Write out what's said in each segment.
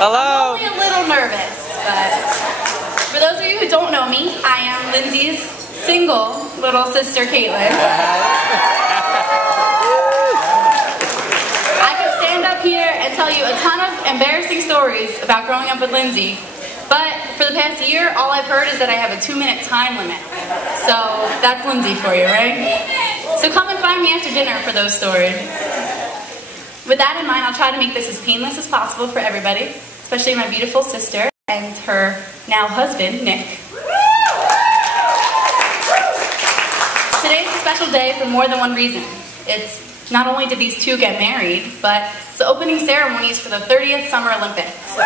Hello. I'm only a little nervous, but for those of you who don't know me, I am Lindsay's single little sister, Caitlin. I could stand up here and tell you a ton of embarrassing stories about growing up with Lindsay, but for the past year, all I've heard is that I have a 2-minute time limit. So that's Lindsay for you, right? So come and find me after dinner for those stories. With that in mind, I'll try to make this as painless as possible for everybody, especially my beautiful sister and her now husband, Nick. Today's a special day for more than one reason. It's not only did these two get married, but it's the opening ceremonies for the 30th Summer Olympics.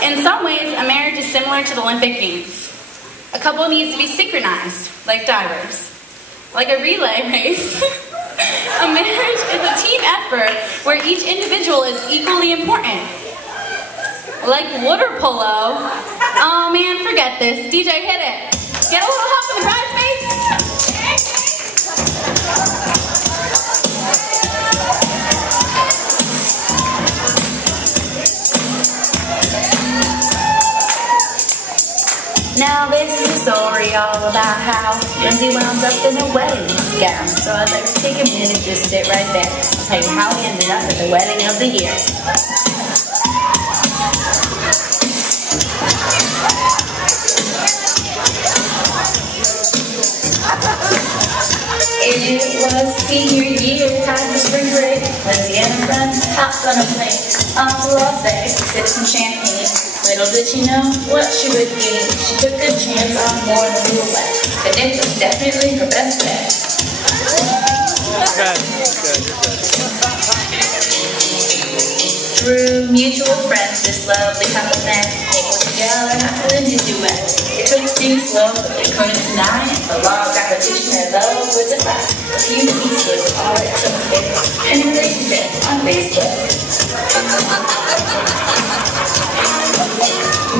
In some ways, a marriage is similar to the Olympic Games. A couple needs to be synchronized, like divers. Like a relay race, a marriage is a team effort where each individual is equally important. Like water polo, oh man, forget this. DJ, hit it. Get a little help from the bridesmaids? Now this is a story all about how Lindsay wound up in a wedding gown. So I'd like to take a minute, just sit right there, and tell you how we ended up at the wedding of the year. It was senior year, time for spring break. Lindsay and her friends hopped on a plane off to Las Vegas to sip some champagne. Little did she know what she would gain. She took a chance on more than roulette, but Nick was definitely her best bet. Through mutual friends, this lovely couple met. Nick was together after Lindsay's duet. They took things slow, but they couldn't deny it. The law of repetition and love was a fact. A few weeks was all it took. And a relationship on Facebook.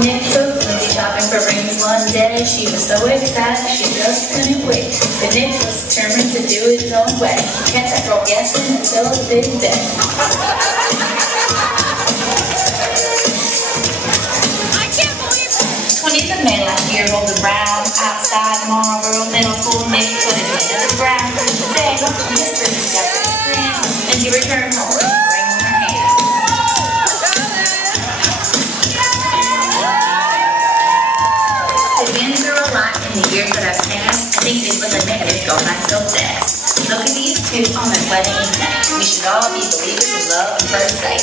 Nick took Lindsay shopping for rings one day. She was so excited, she just couldn't wait. But Nick was determined to do it his own way. He kept that girl guessing until the big day. 20th of May last year rolled around. Outside Marlboro Middle School, Nick put his hand on the ground. Today, history got the screen. Lindsay returned home, bringing her hand. I've been through a lot in the years that I've passed. I think this was a negative go by so fast. Look at these two on their wedding night. We should all be believers in love at first sight.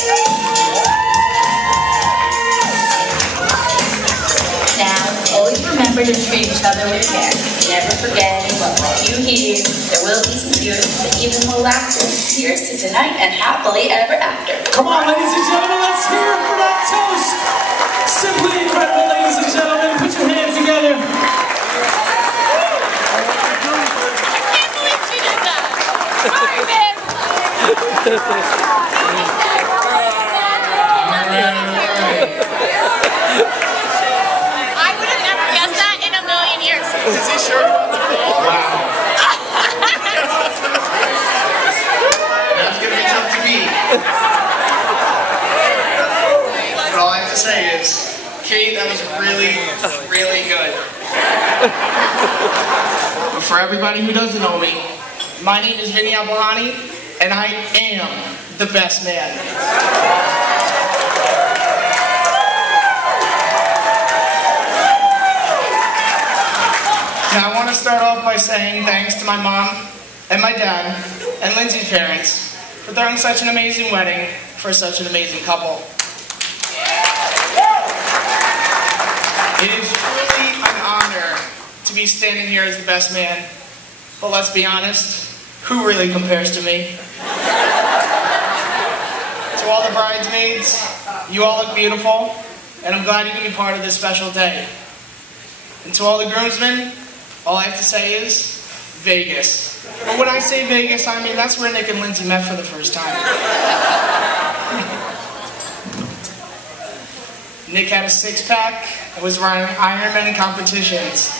Now, always remember to treat each other with care. Never forgetting what brought you here. There will be some tears, but even more laughter. Here's to tonight and happily ever after. Come on, ladies and gentlemen, let's hear it for that toast. Simply incredible, ladies and gentlemen. Put your hands together. I can't believe she did that. Sorry, man. I would have never guessed that in a million years. Is he sure he wants to fall? Wow. That's going to be tough to beat. But all I have to say is, Kate, that was really, really good. But for everybody who doesn't know me, my name is Ablahani, and I am the best man. Now I want to start off by saying thanks to my mom and my dad and Lindsay's parents for throwing such an amazing wedding for such an amazing couple. It is truly an honor to be standing here as the best man, but let's be honest, who really compares to me? To all the bridesmaids, you all look beautiful, and I'm glad you can be part of this special day. And to all the groomsmen, all I have to say is, Vegas. But when I say Vegas, I mean that's where Nick and Lindsay met for the first time. Nick had a six-pack and was running Ironman competitions.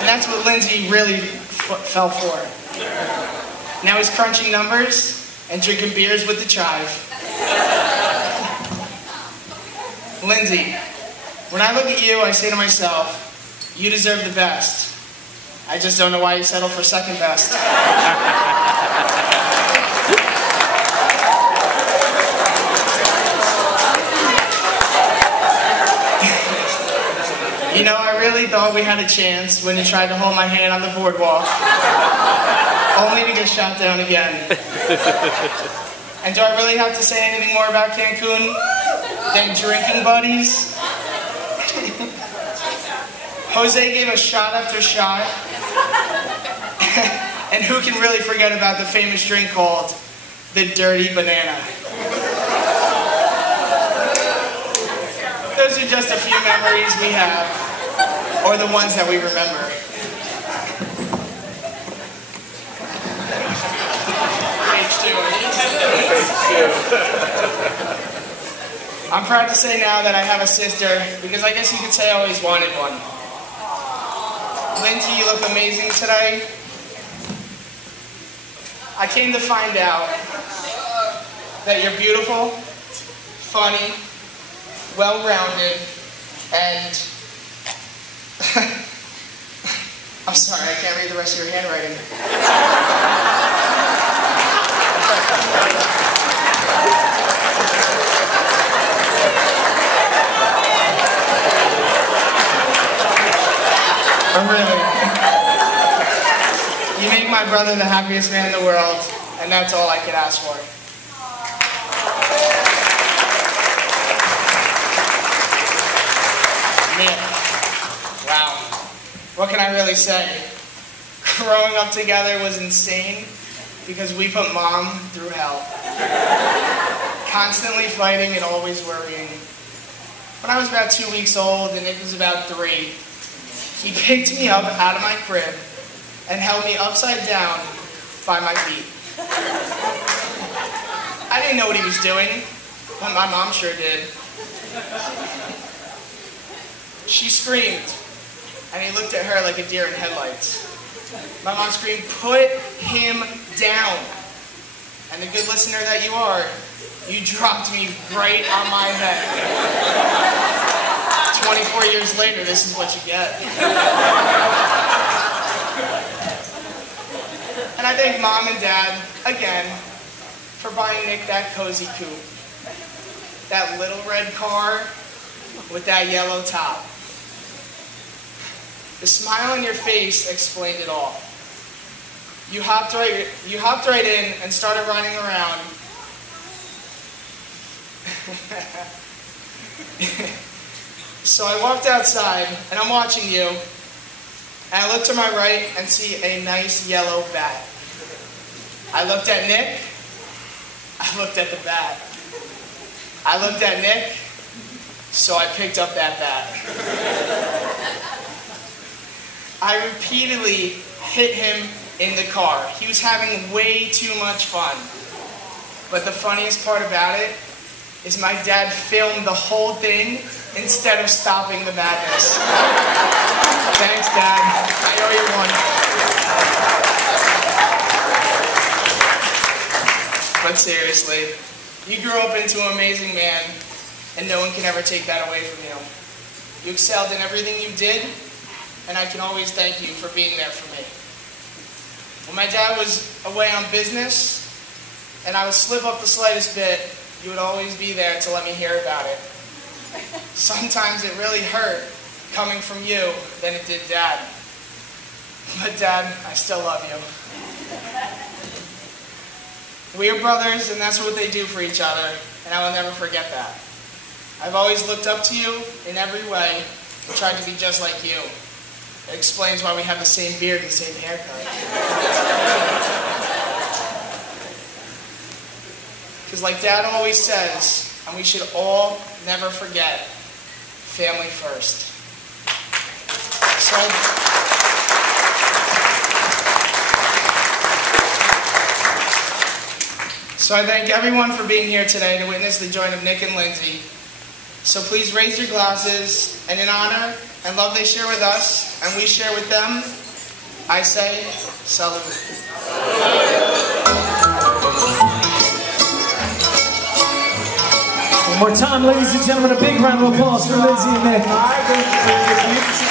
And that's what Lindsay really fell for. Now he's crunching numbers, and drinking beers with the chive. Lindsay, when I look at you, I say to myself, you deserve the best. I just don't know why you settled for second best. You know, I really thought we had a chance when you tried to hold my hand on the boardwalk, only to get shot down again. And do I really have to say anything more about Cancun than drinking buddies? Jose gave us shot after shot. And who can really forget about the famous drink called the Dirty Banana? Those are just a few memories we have, or the ones that we remember. I'm proud to say now that I have a sister, because I guess you could say I always wanted one. Lindsay, you look amazing today. I came to find out that you're beautiful, funny, well-rounded, and I'm sorry, I can't read the rest of your handwriting. Really. You make my brother the happiest man in the world, and that's all I could ask for. Man, wow. What can I really say? Growing up together was insane because we put Mom through hell. Constantly fighting and always worrying. When I was about 2 weeks old and Nick was about 3, he picked me up out of my crib and held me upside down by my feet. I didn't know what he was doing, but my mom sure did. She screamed, and he looked at her like a deer in headlights. My mom screamed, "Put him down." And the good listener that you are, you dropped me right on my head. 24 years later, this is what you get. And I thank Mom and Dad, again, for buying Nick that cozy coupe. That little red car with that yellow top. The smile on your face explained it all. You hopped right in and started running around. So I walked outside, and I'm watching you, and I look to my right and see a nice yellow bat. I looked at Nick, I looked at the bat. I looked at Nick, so I picked up that bat. I repeatedly hit him in the car. He was having way too much fun. But the funniest part about it is my dad filmed the whole thing instead of stopping the madness. Thanks, Dad. I owe you one. But seriously, you grew up into an amazing man, and no one can ever take that away from you. You excelled in everything you did, and I can always thank you for being there for me. When my dad was away on business, and I would slip up the slightest bit, you would always be there to let me hear about it. Sometimes it really hurt coming from you than it did Dad. But Dad, I still love you. We are brothers, and that's what they do for each other, and I will never forget that. I've always looked up to you in every way and tried to be just like you. It explains why we have the same beard and the same haircut. Because like Dad always says, and we should all never forget, family first. So I thank everyone for being here today to witness the join of Nick and Lindsay. So please raise your glasses, and in honor and love they share with us, and we share with them, I say, salute. One more time, ladies and gentlemen, a big round of applause for Lindsay and Nick.